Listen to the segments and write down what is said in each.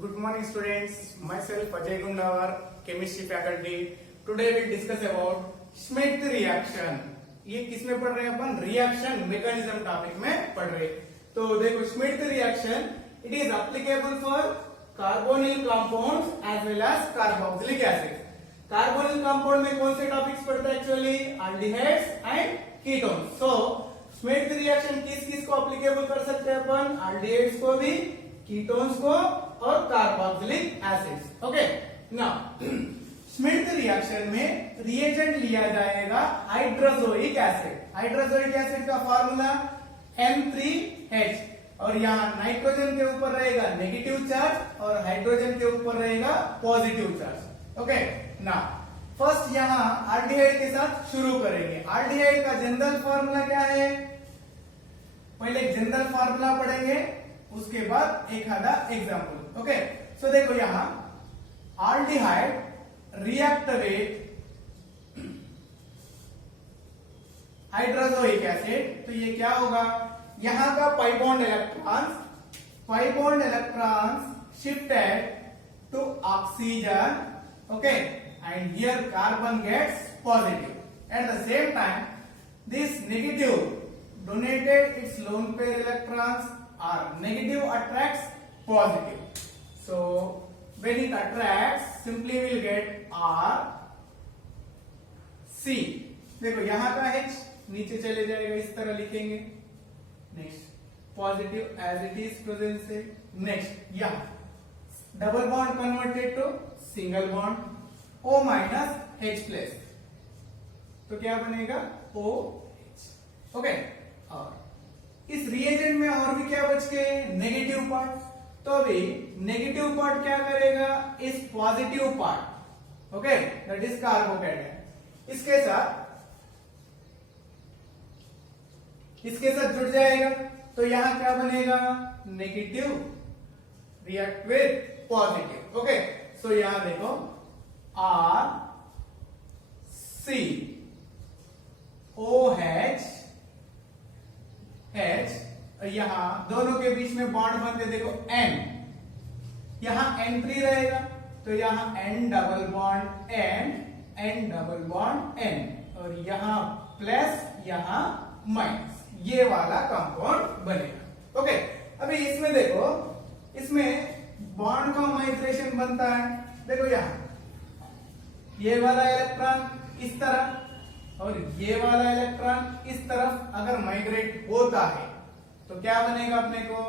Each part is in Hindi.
Good morning students, myself Ajay Gundawar, chemistry faculty. Today we'll discuss about Schmidt reaction. ये किस में पढ़ रहे हैं अपन? रिएक्शन मैकेनिज्म टॉपिक में पढ़ रहे हैं. तो देखो Schmidt reaction, it is applicable for carbonyl compounds as well as carboxylic acid. Carbonyl compound में कौन से टॉपिक्स पढ़ते हैं actually? aldehydes and ketones. So Schmidt reaction किस किस को applicable कर सकते हैं अपन? aldehydes को भी, ketones को और carboxylic acids. Okay, now Schmidt reaction में रिएजेंट लिया जाएगा हाइड्रोजोइक एसिड. हाइड्रोजोइक एसिड का फार्मूला M3H और यहाँ नाइट्रोजन के ऊपर रहेगा नेगेटिव चार्ज और हाइड्रोजन के ऊपर रहेगा positive charge. Okay, now first यहाँ आल्डिहाइड के साथ शुरू करेंगे. आल्डिहाइड का जनरल फार्मूला क्या है? पहले एक जनरल फार्मूला पढ़ेंगे, उसके बाद एक आधा एग्जाम्पल. ओके, सो देखो यहां aldehyde react with hydrazoic acid. तो ये क्या होगा? यहां का pi bond electrons shifted to oxygen. Okay, and here carbon gets positive. At the same time this negative donated its lone pair electrons or negative attracts positive. So when it attracts, simply will get R C. देखो यहां का H नीचे चले जाएगा, इस तरह लिखेंगे. Next positive as it is present से. नेक्स्ट यहां double bond converted to single bond, O minus H plus. तो क्या बनेगा? OH. ओके, और इस रिएजेंट में और भी क्या बच गए? Negative part. तो अभी नेगेटिव पार्ट क्या करेगा? इस positive part, okay, that is carbocation, इसके साथ जुड़ जाएगा. तो यहां क्या बनेगा? Negative react with positive. Okay, so यहां देखो R C OH H, यहां दोनों के बीच में बॉन्ड बनते देखो N. यहां N3 रहेगा तो यहां N double bond N, N double bond N, और यहां प्लस यहां माइनस, ये वाला कंपाउंड बनेगा. ओके, अभी इसमें देखो, इसमें बॉन्ड का माइग्रेशन बनता है. देखो यहां ये वाला इलेक्ट्रॉन इस तरह और ये वाला इलेक्ट्रॉन इस तरफ अगर माइग्रेट होता है तो क्या बनेगा अपने को?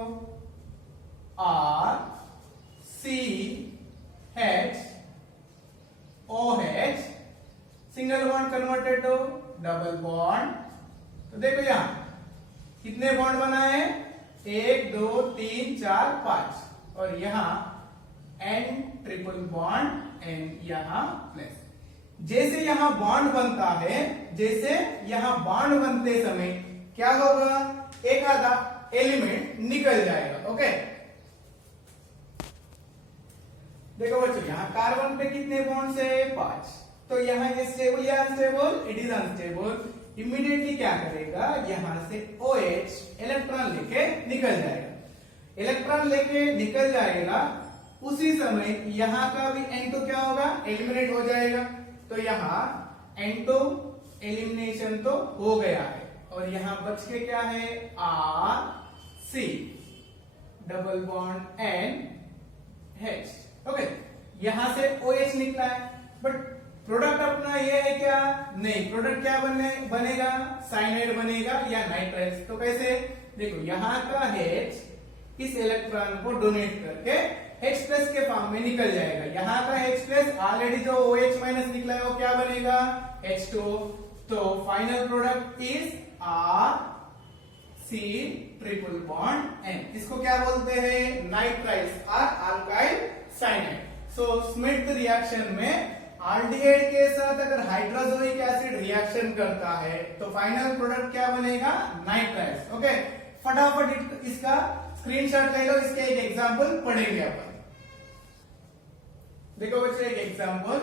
R C H OH single bond converted to double bond. तो देखो यहां कितने बॉन्ड बना है? 1 2 3 4 5, और यहां N ट्रिपल बॉन्ड N, यहां प्लस. जैसे यहां बॉन्ड बनता है, जैसे यहां बॉन्ड बनते समय क्या होगा? एक आधा एलिमेंट निकल जाएगा. ओके, देखो बच्चों यहां कार्बन पे कितने बॉन्ड्स है? 5. तो यहां ये स्टेबल या unstable? It is unstable. Immediately क्या करेगा? यहां से OH इलेक्ट्रॉन लेके निकल जाएगा. इलेक्ट्रॉन लेके निकल जाएगा, उसी समय यहां का भी N2 क्या होगा? एलिमिनेट हो जाएगा. तो यहां N2 एलिमिनेशन तो हो गया है, और यहां बच के क्या है? R C double bond N H. Okay, यहां से OH निकला है, बट प्रोडक्ट अपना ये है क्या? नहीं, प्रोडक्ट क्या बनेगा? साइनाइड बनेगा या नाइट्राइल्स. तो कैसे? देखो यहां का H इस इलेक्ट्रॉन को डोनेट करके H प्लस के फॉर्म में निकल जाएगा. यहां का H प्लस ऑलरेडी जो OH माइनस निकला है वो क्या बनेगा? H2. तो final product is R C triple bond N. इसको क्या बोलते हैं? नाइट्राइल्स और अल्काइल साइनाइड. सो श्मिट रिएक्शन में आल्डिहाइड के साथ अगर हाइड्रोजोइक एसिड रिएक्शन करता है तो फाइनल प्रोडक्ट क्या बनेगा? नाइट्राइल्स. ओके, फटाफट इसका स्क्रीनशॉट ले लो, इसके एक एग्जांपल पढ़ेंगे अपन. देखो बच्चों एक एग्जांपल,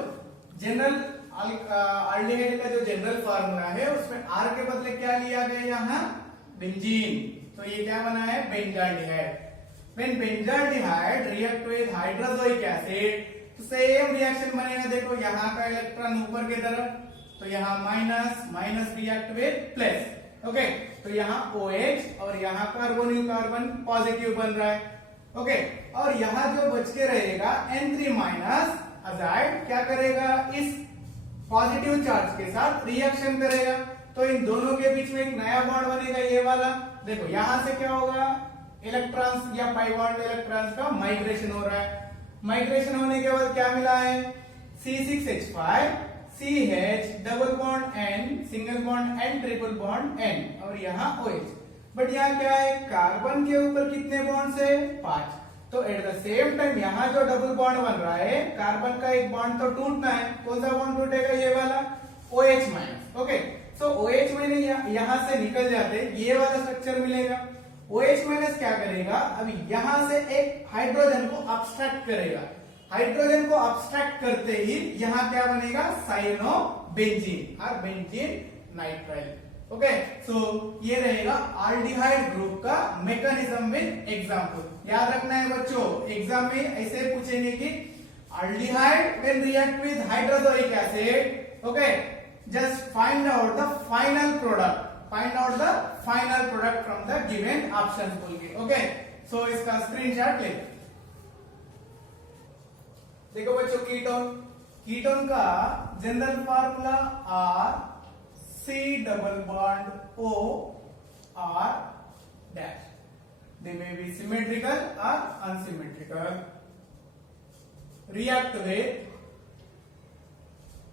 जनरल आल्डिहाइड का जो जनरल फार्मूला है उसमें R के बदले क्या लिया गया? यहां बेंजीन. तो ये क्या बना है? Benzaldehyde. When benzaldehyde react with hydrochloric acid तो सेम रिएक्शन बनेगा। देखो यहाँ का इलेक्ट्रॉन ऊपर की तरफ, तो यहाँ minus minus react with plus. Okay, तो यहाँ OH और यहाँ कार्बोनिल कार्बन पॉजिटिव बन रहा है। ओके, और यहाँ जो बच के रहेगा N3 माइनस अजाइड क्या करेगा, इस पॉजिटिव चार्ज के साथ रिएक्शन करेगा, तो इन दोनों के बीच में एक नया बॉन्ड बनेगा, ये वाला। देखो यहाँ से क्या होगा, इलेक्ट्रॉन्स या पाई बॉन्ड इलेक्ट्रॉन्स का माइग्रेशन हो रहा है। माइग्रेशन होने के बाद क्या मिला है, C6H5 CH double bond N single bond N triple bond N और यहाँ OH। बट यहाँ क्या है, कार्बन के ऊपर कितने बॉन्ड्स है, 5। तो एट द सेम टाइम यहाँ जो डबल बॉन्ड बन रहा है, कार्बन का एक बॉन्ड तो टूटना है। कौन सा बॉन्ड टूटेगा, ये वाला OH माइनस। ओके, सो OH माइनस यहाँ से निकल जाते, ये वाला स्ट्रक्चर मिलेगा। OH माइनस क्या करेगा, अभी यहां से एक हाइड्रोजन को अब्स्ट्रैक्ट करेगा। हाइड्रोजन को अब्स्ट्रैक्ट करते ही यहाँ क्या बनेगा, साइनोबेंजीन और बेंजीन नाइट्राइल। ओके, सो ये रहेगा आल्डिहाइड ग्रुप का मैकेनिज्म विद एग्जांपल। याद रखना है बच्चों, एग्जाम में ऐसे पूछेंगे कि aldehyde when react with hydrochloric acid, okay, just find out the final product, find out the final product from the given option बोल के। ओके, सो इसका स्क्रीनशॉट ले। देखो बच्चों, कीटोन, कीटोन का general formula C double bond O R dash. They may be symmetrical or unsymmetrical. React with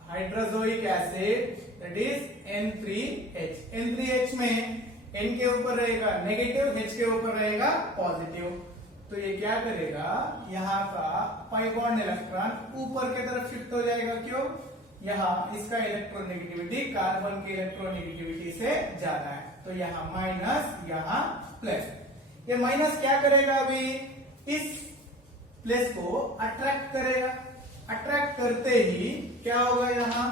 hydrochloric acid that is N3H। N3H में N के ऊपर रहेगा नेगेटिव, H के ऊपर रहेगा पॉजिटिव। तो ये क्या करेगा, यहाँ का पाई बॉन्ड इलेक्ट्रॉन ऊपर की तरफ शिफ्ट हो जाएगा। क्यों, यहाँ इसका इलेक्ट्रोनेगेटिविटी कार्बन की इलेक्ट्रोनेगेटिविटी से ज्यादा है, तो यहाँ माइनस यहाँ प्लस। ये माइनस क्या करेगा, अभी इस प्लस को अट्रैक्ट करेगा। अट्रैक्ट करते ही क्या होगा, यहाँ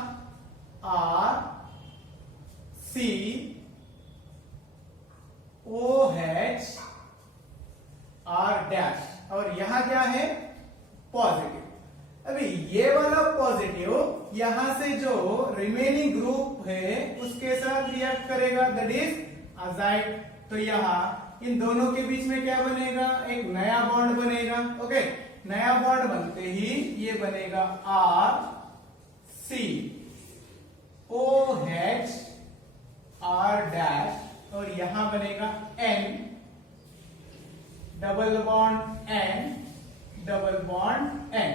R C OH R dash और यहाँ क्या है, पॉजिटिव। अभी ये वाला पॉजिटिव यहां से जो रिमेनिंग ग्रुप है उसके साथ रिएक्ट करेगा, दैट इज अजाइड। तो यहाँ इन दोनों के बीच में क्या बनेगा, एक नया बॉन्ड बनेगा। ओके, नया बॉन्ड बनते ही ये बनेगा R C OH R dash और यहां बनेगा N double bond N double bond N,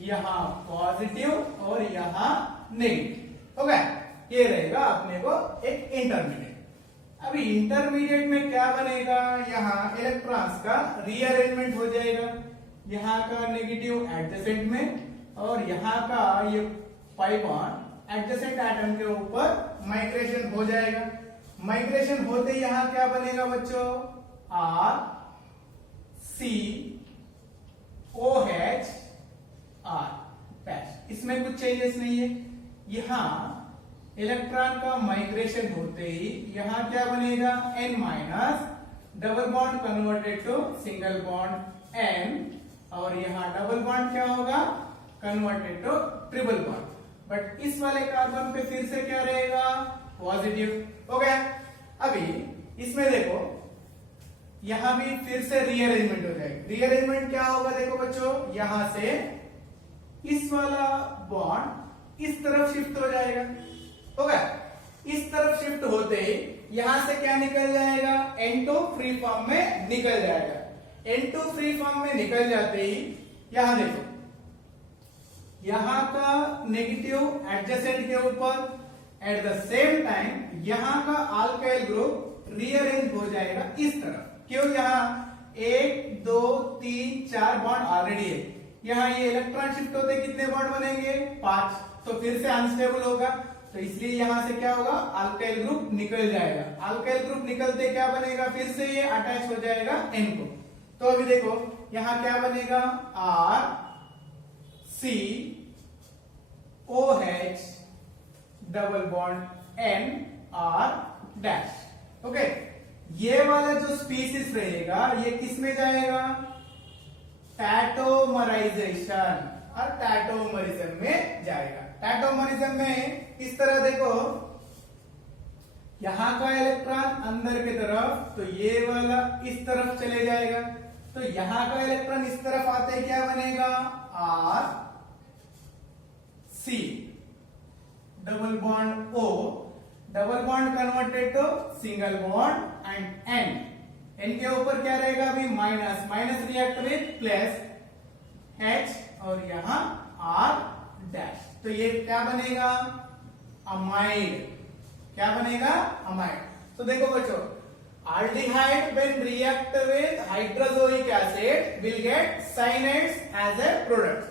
यहां पॉजिटिव और यहां नेगेटिव। ओके, ये रहेगा अपने को एक इंटरमीडिएट। अभी इंटरमीडिएट में क्या बनेगा, यहाँ इलेक्ट्रॉन्स का रीअरेंजमेंट हो जाएगा। यहाँ का नेगेटिव एडजेसेंट में और यहाँ का ये पाई बॉन्ड एडजेसेंट एटम के ऊपर माइग्रेशन हो जाएगा। माइग्रेशन होते यहाँ क्या बनेगा बच्चों, R C OH R dash. इसमें कुछ चेंजेस नहीं है। यहाँ इलेक्ट्रॉन का माइग्रेशन होते ही यहाँ क्या बनेगा, N minus double bond converted to single bond N और यहाँ डबल बॉन्ड क्या होगा, converted to triple bond. But इस वाले कार्बन पे फिर से क्या रहेगा, पॉजिटिव। हो गया। अभी इसमें देखो यहां भी फिर से रीअरेंजमेंट हो जाएगा। रीअरेंजमेंट क्या होगा, देखो बच्चों, यहां से इस वाला बॉन्ड इस तरफ शिफ्ट हो जाएगा। हो गया। इस तरफ शिफ्ट होते ही यहां से क्या निकल जाएगा, N2 फ्री फॉर्म में निकल जाएगा। N2 फ्री फॉर्म में निकल जाते ही यहां देखो, यहां का नेगेटिव एडजेसेंट के ऊपर, एट द सेम टाइम यहां का अल्काइल ग्रुप रीअरेंज हो जाएगा इस तरफ। क्यों, यहाँ 1 2 3 4 बॉन्ड ऑलरेडी है। यहाँ ये इलेक्ट्रॉन शिफ्ट होते कितने बॉन्ड बनेंगे, 5। तो फिर से अनस्टेबल होगा, तो इसलिए यहां से क्या होगा, अल्काइल ग्रुप निकल जाएगा। अल्काइल ग्रुप निकलते क्या बनेगा, फिर से ये अटैच हो जाएगा N को। तो अभी देखो यहां क्या बनेगा, R C OH double bond N R dash. Okay, ये वाला जो स्पीसीज रहेगा ये किस में जाएगा, टैटोमराइजेशन और टैटोमरिज्म में जाएगा। टैटोमरिज्म में इस तरह देखो, यहां का इलेक्ट्रॉन अंदर की तरफ, तो ये वाला इस तरफ चले जाएगा, तो यहां का इलेक्ट्रॉन इस तरफ आते क्या बनेगा, R C, double bond O, double bond converted to single bond and N, N के ऊपर क्या रहेगा अभी minus, minus react with plus H और यहां आर डैश, तो ये क्या बनेगा, अमाइड, क्या बनेगा, अमाइड। तो देखो बच्चों, aldehyde when react with hydrozoic acid will get cyanides as a product,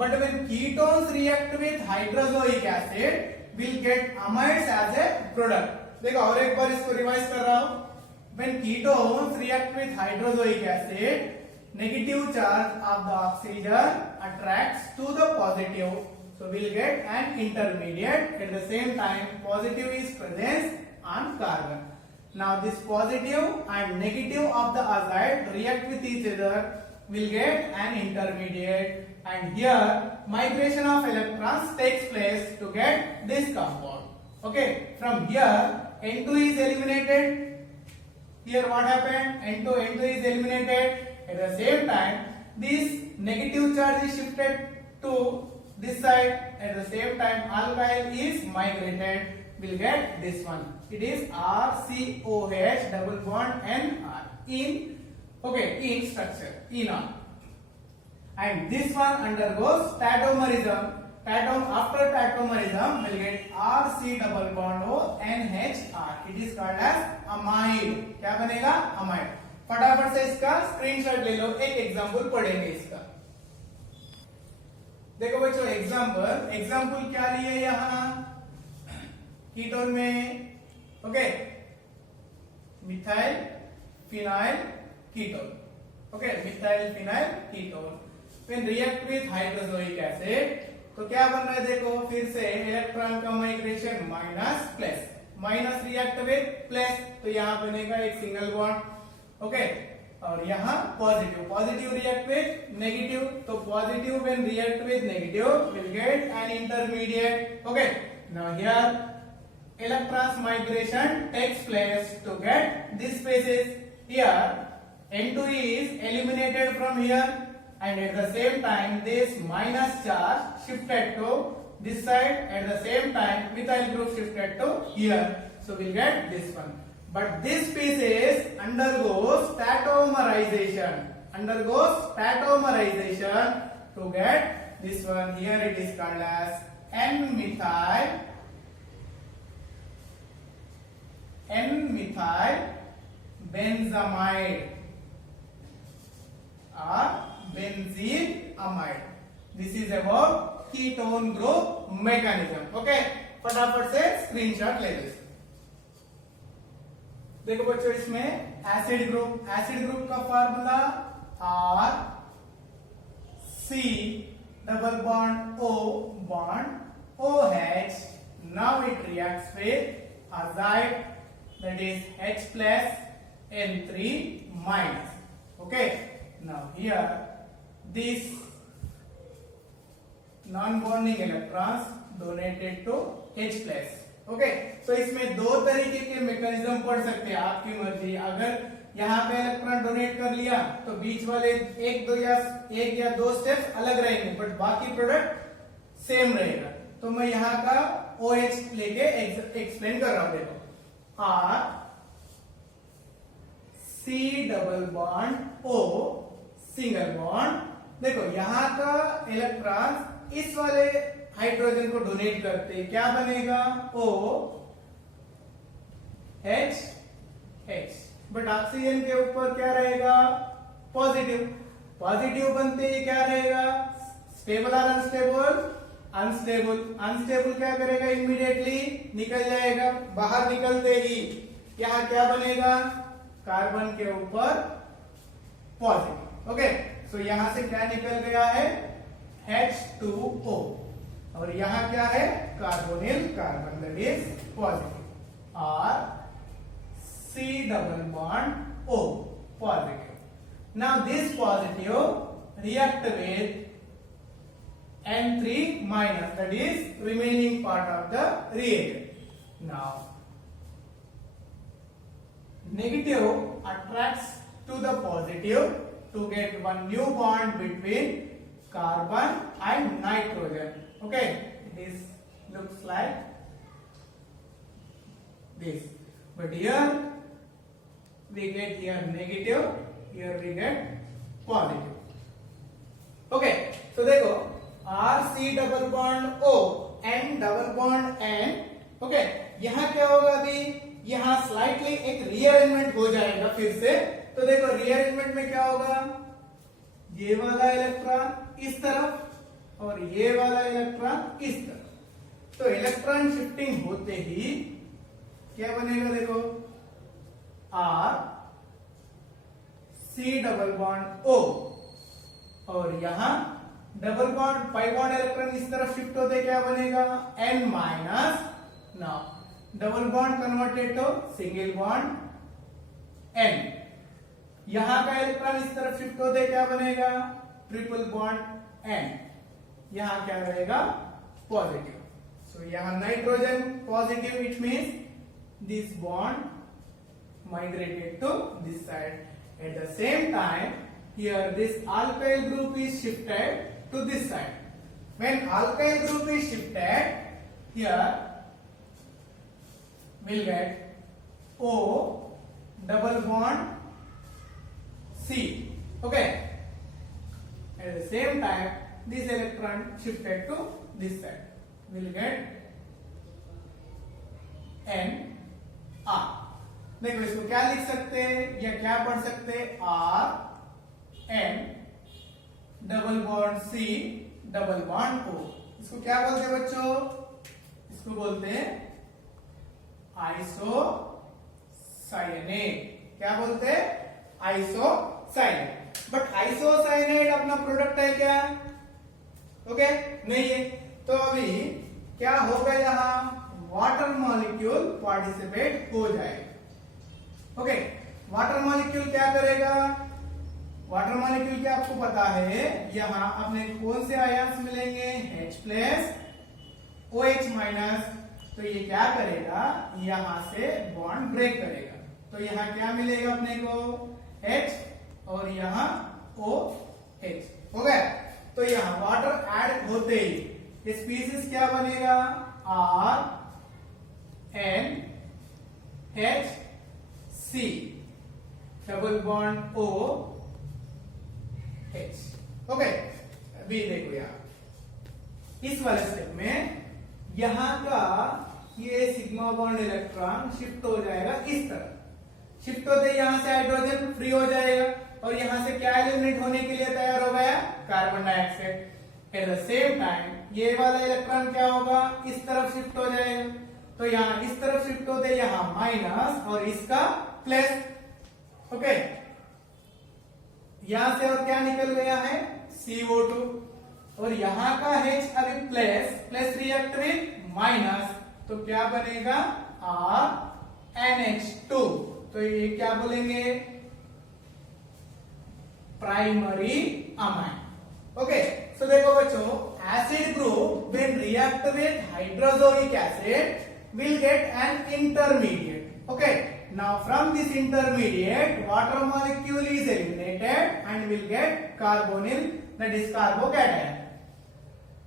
but when ketones react with hydrozoic acid will get amides as a product। देखो और एक बार इसको रिवाइज कर रहा हूं, when ketones react with hydrozoic acid, negative charge of the oxygen attracts to the positive, so we'll get an intermediate, at the same time positive is present on carbon। Now this positive and negative of the azide react with each other, will get an intermediate, and here migration of electrons takes place to get this compound। Okay, from here N2 is eliminated, here what happened, N2 is eliminated, at the same time this negative charge is shifted to this side, at the same time alkyl is migrated, will get this one, it is RCOH double bond NR in, okay, in structure, enol, and this one undergoes tautomerism, after tautomerism will get RC double bond O NHR, it is called as amide, क्या बनेगा, amide। फटाफट से इसका स्क्रीनशॉट ले लो, एक एग्जांपल पढ़ेंगे इसका। देखो बच्चों एग्जांपल क्या लिए यहां कीटोन में, okay, methyl phenyl ketone, okay, methyl phenyl ketone when react with hydrazoic acid, तो क्या बन रहा है देखो, फिर से इलेक्ट्रॉन का migration minus plus, minus react with plus, तो यहां बनेगा एक सिंगल बॉन्ड, ओके, और यहाँ पॉजिटिव रिएक्ट विथ नेगेटिव, तो positive when react with negative will get an intermediate, okay. Now here electrons migration takes place to get this species, here N2 is eliminated from here, and at the same time this minus charge shifted to this side, at the same time methyl group shifted to here, so we'll get this one, but this species undergoes tautomerization, to get this one, here it is called as N-methyl benzamide or benzeamide। This is about ketone group mechanism, okay। फटाफट से स्क्रीनशॉट ले लो। देखो बच्चों इसमें एसिड ग्रुप का formula R C double bond O bond OH, now it reacts with azide, that is H plus N3 minus, okay। Now here this non-bonding electrons donated to H plus, okay. तो इसमें दो तरीके के मैकेनिज्म पढ़ सकते हैं, आपकी मर्जी, अगर यहाँ पे इलेक्ट्रॉन डोनेट कर लिया तो बीच वाले एक या दो स्टेप्स अलग रहेंगे, बट बाकी प्रोडक्ट सेम रहेगा। तो मैं यहाँ का OH लेके एक्सप्लेन कर रहा हूं, देखो R C double bond O single bond, देखो यहाँ का इलेक्ट्रॉन इस वाले हाइड्रोजन को डोनेट करते, क्या बनेगा, O H H, but oxygen के ऊपर क्या रहेगा, पॉजिटिव बनते ही क्या रहेगा, स्टेबल और अनस्टेबल क्या करेगा, इमीडिएटली निकल जाएगा, बाहर निकलते ही यहाँ क्या बनेगा, कार्बन के ऊपर पॉजिटिव, ओके। सो यहां से क्या निकल गया है, H2O, और यहाँ क्या है, carbonyl carbon, that is positive. और C double bond O, positive. Now this positive react with N3 minus, that is remaining part of the reagent. Now negative attracts to the positive to get one new bond between carbon and nitrogen. Okay, this looks like this, but here we get here negative, here we get positive. Okay, so देखो R C double bond O N double bond N. okay, यहाँ क्या होगा, अभी यहाँ स्लाइटली एक रीअरेंजमेंट हो जाएगा फिर से. तो देखो रीअरेंजमेंट में क्या होगा, ये वाला इलेक्ट्रॉन इस तरफ और ये वाला इलेक्ट्रॉन इस तरफ. तो इलेक्ट्रॉन शिफ्टिंग होते ही क्या बनेगा, देखो R C double bond O, और यहां double bond pi bond electron इस तरफ शिफ्ट होते क्या बनेगा, N minus. Now double bond converted to single bond N. यहां का इलेक्ट्रॉन इस तरफ शिफ्ट होते क्या बनेगा, ट्रिपल बॉन्ड N. यहां क्या रहेगा, पॉजिटिव. सो यहां nitrogen positive, it means this bond migrated to this side. At the same time, here this alkyl group is shifted to this side. When alkyl group is shifted, here we'll get O double bond C. Okay. At the same time, this electron shifted to this side. We'll get N R. देखो इसको क्या लिख सकते हैं या क्या पढ़ सकते हैं, R N double bond C double bond O. इसको क्या बोलते हैं बच्चों, इसको बोलते हैं आइसोसाइनेट. क्या बोलते हैं, आइसोसाइनेट. बट आइसोसाइनेट अपना प्रोडक्ट है क्या, ओके नहीं है. तो अभी क्या होगा, यहां वाटर मॉलिक्यूल पार्टिसिपेट हो जाएगा. ओके, वाटर मॉलिक्यूल क्या करेगा, वाटर मॉलिक्यूल क्या आपको पता है, यहां अपने कौन से आयन्स मिलेंगे, H प्लस OH माइनस. तो ये क्या करेगा, यहां से बॉन्ड ब्रेक करेगा. तो यहां क्या मिलेगा अपने को, H और यहां OH. हो गया. तो यहां वाटर ऐड होते ही स्पीसीज क्या बनेगा, R N H C double bond O H. Okay, अभी देखो यहां इस वाले स्टेप में यहां का ये सिग्मा बॉन्ड इलेक्ट्रॉन शिफ्ट हो जाएगा इस तरफ. शिफ्ट होते यहां से हाइड्रोजन फ्री हो जाएगा और यहां से क्या एलिमिनेट होने के लिए तैयार हो गया, carbon dioxide. Eight the same time ये वाला इलेक्ट्रॉन क्या होगा, इस तरफ शिफ्ट हो जाएगा. तो यहां इस तरफ शिफ्ट होते यहां माइनस और इसका प्लस. ओके, यहां से और क्या निकल गया है, CO2. और यहां का H अभी plus plus react with minus. तो क्या बनेगा, RNH2. तो ये क्या बोलेंगे, प्राइमरी अमाइन. ओके, सो देखो बच्चों, acid group when react with hydrochloric acid will get an intermediate. Okay, now from this intermediate water molecule is eliminated and will get carbonyl, that is carbocation.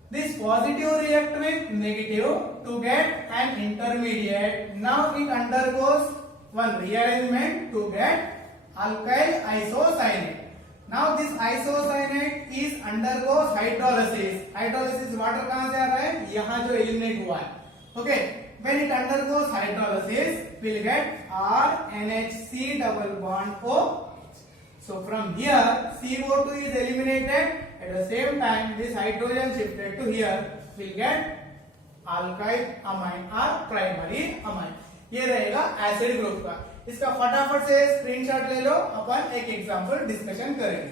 This positive react with negative to get an intermediate. Now it undergoes one rearrangement to get alkyl isocyanate. Now this isocyanate is undergoes hydrolysis. Hydrolysis water कहां से आ रहा है, यहां जो eliminate हुआ है. Okay, when it undergoes hydrolysis, we'll get RNHC double bond O. So from here, CO2 is eliminated. At the same time, this hydrogen shifted to here. We'll get alkyl amine or primary amine. ये रहेगा एसिड ग्रुप का. इसका फटाफट से स्क्रीनशॉट ले लो, अपन एक एग्जांपल डिस्कशन करेंगे.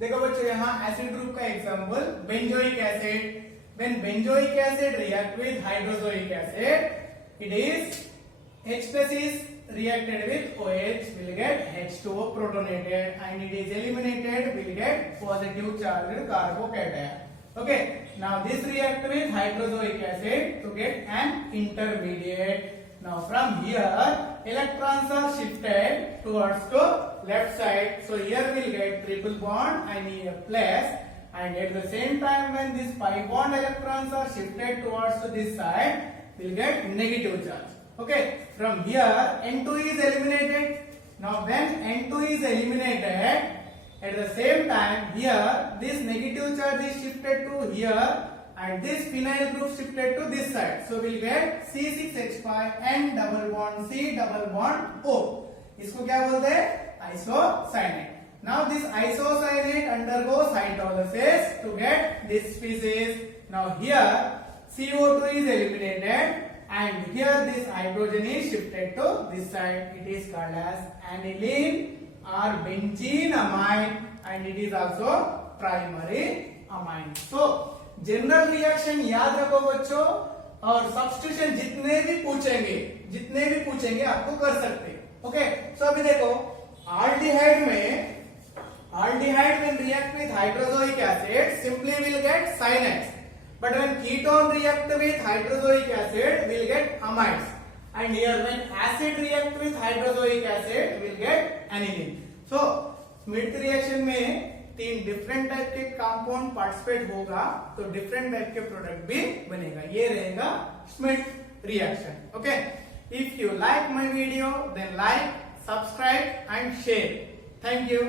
देखो बच्चों, यहाँ एसिड ग्रुप का example benzoic acid. When benzoic acid react with hydrozoic acid, it is H plus is reacted with OH will get H2O protonated, and it is eliminated will get positive charged carbocation. Okay, now this react with hydrozoic acid to get an intermediate. Now from here electrons are shifted towards the left side, so here we'll get triple bond and here plus, and at the same time when these pi bond electrons are shifted towards this side, we'll get negative charge. Okay, from here N2 is eliminated. Now when N2 is eliminated, at the same time here this negative charge is shifted to here and this phenyl group shifted to this side. So we'll get C6H5 N double bond C double bond O. इसको क्या बोलते हैं? Isocyanate. Now this isocyanate undergoes hydrolysis to get this species. Now here CO2 is eliminated and here this hydrogen is shifted to this side. It is called as aniline or benzene amine, and it is also primary amine. So general reaction याद रखो बच्चों, और सब्स्टिट्यूशन जितने भी पूछेंगे आपको कर सकते हैं. ओके, सो अभी देखो aldehyde when react with hydrozoic acid simply will get synates, but when ketone react with hydrozoic acid will get amides, and here when acid react with hydrozoic acid will get aniline. So Smith reaction में 3 डिफरेंट टाइप के कंपाउंड पार्टिसिपेट होगा तो डिफरेंट टाइप के प्रोडक्ट भी बनेगा. ये रहेगा Smith reaction. Okay, if you like my video then like, subscribe and share. Thank you.